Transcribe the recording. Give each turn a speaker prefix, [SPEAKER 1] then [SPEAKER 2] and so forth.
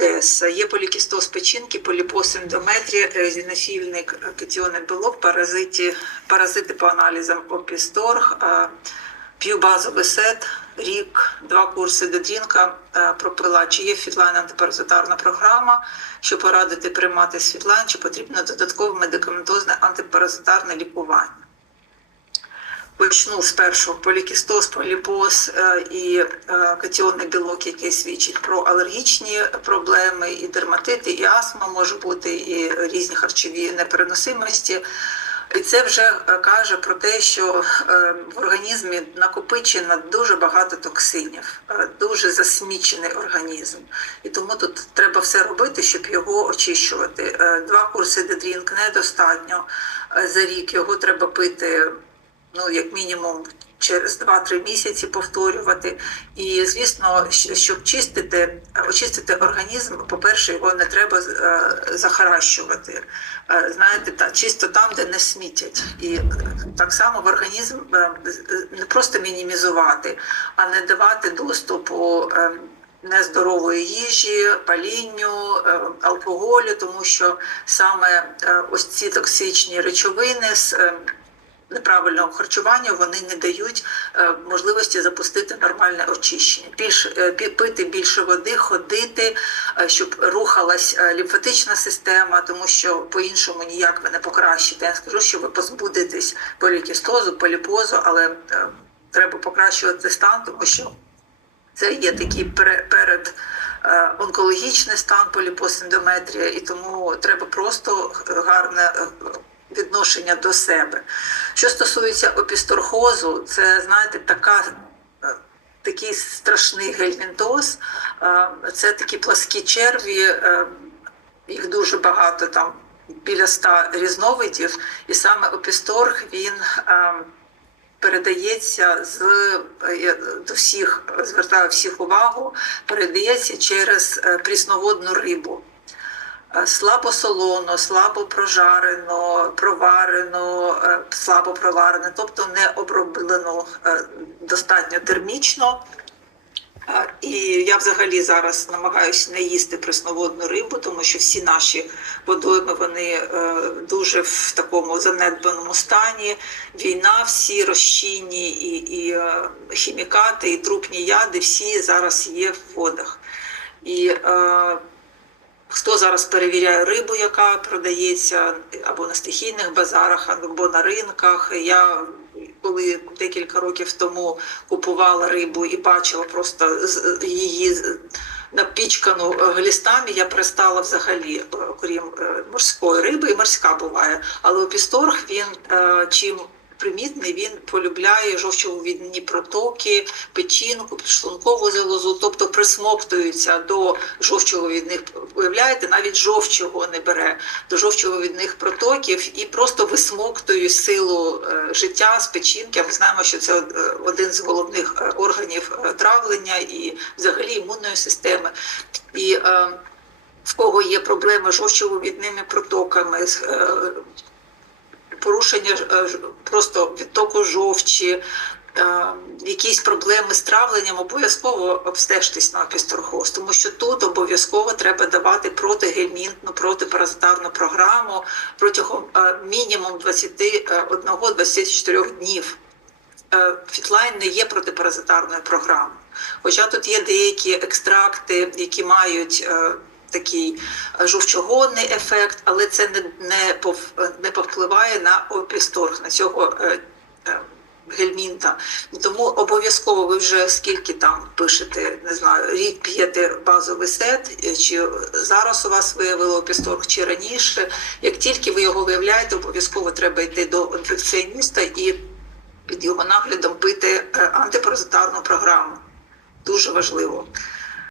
[SPEAKER 1] Одеса. Є полікістоз печінки, поліпоз ендометрія, резинофільний кетіонний білок, паразиті, паразити по аналізам опісторг, е, п'ю базовий сет, рік, два курси додрінка, е, пропила, чи є фітлайн антипаразитарна програма, що порадити приймати світлайн, чи потрібно додаткове медикаментозне антипаразитарне лікування. Почну спершу полікістоз, поліпоз е, і е, катіонний білок, який свідчить про алергічні проблеми, і дерматити, і астма може бути, і різні харчові непереносимості. І це вже е, каже про те, що в організмі накопичено дуже багато токсинів, дуже засмічений організм. І тому тут треба все робити, щоб його очищувати. Два курси дедрінк недостатньо за рік. Його треба пити ну, як мінімум. Через 2-3 місяці повторювати. І звісно, щоб чистити, очистити організм, по-перше, його не треба е, захаращувати. Е, Знаєте, та чисто там, де не смітять. І е, так само в організм не просто мінімізувати, а не давати доступу. Нездорової їжі, палінню, алкоголю, тому що саме ось ці токсичні речовини з неправильного харчування вони не дають е, можливості запустити нормальне очищення. Більш е, пити більше води, ходити, е, щоб рухалась лімфатична система, тому що по-іншому ніяк ви не покращите. Я скажу, що ви позбудетесь полікістозу, поліпозу, але треба покращувати стан, тому що це є такий пере- перед онкологічний стан поліпосендометрія, і тому треба просто гарне відношення до себе. Що стосується опісторхозу, це знаєте, така. е, Такий страшний гельмінтоз, Е, це такі пласкі черві, е, їх дуже багато, там біля ста різновидів, і саме опісторг він передається з до всіх звертаю всіх увагу, передається через прісноводну рибу. Е, Слабо солоно, слабо прожарено, проварено, е, слабо проварено, тобто не оброблено е, достатньо термічно. І я взагалі зараз намагаюся не їсти пресноводну рибу, тому що всі наші водойми вони дуже в такому занедбаному стані. Війна, всі розчинні і, і хімікати, і трупні яди, всі зараз є в водах. І хто зараз перевіряє рибу, яка продається або на стихійних базарах, або на ринках. Я коли декілька років тому купувала рибу і бачила просто її напічкану глістами, я перестала взагалі, е, окрім е, морської риби, і морська буває. Але опісторг він е, чим примітний, він полюбляє жовчовидні протоки, печінку, підшлункову залозу, тобто присмоктується до жовчовидних, уявляєте, навіть жовчого не бере до жовчовидних протоків і просто висмоктує силу е, життя з печінки. Ми знаємо, що це е, один з головних е, органів травлення і взагалі імунної системи. І в кого є проблеми з жовчовидними протоками, з порушення е, просто відтоку жовчі, е, якісь проблеми з травленням, обов'язково обстежтесь на опісторхоз, тому що тут обов'язково треба давати протигельмінтну, протипаразитарну програму протягом е, мінімум 21-24 днів. Фітлайн не є протипаразитарною програмою. Хоча тут є деякі екстракти, які мають такий е, жовчогонний ефект, але це не, не, пов, не повпливає на опісторг, на цього е, е, гельмінта. Тому обов'язково ви вже скільки там пишете, не знаю, рік п'єте базовий сет, е, чи зараз у вас виявило опісторг, чи раніше. Як тільки ви його виявляєте, обов'язково треба йти до інфекціоніста і під його наглядом пити е, антипаразитарну програму. Дуже важливо.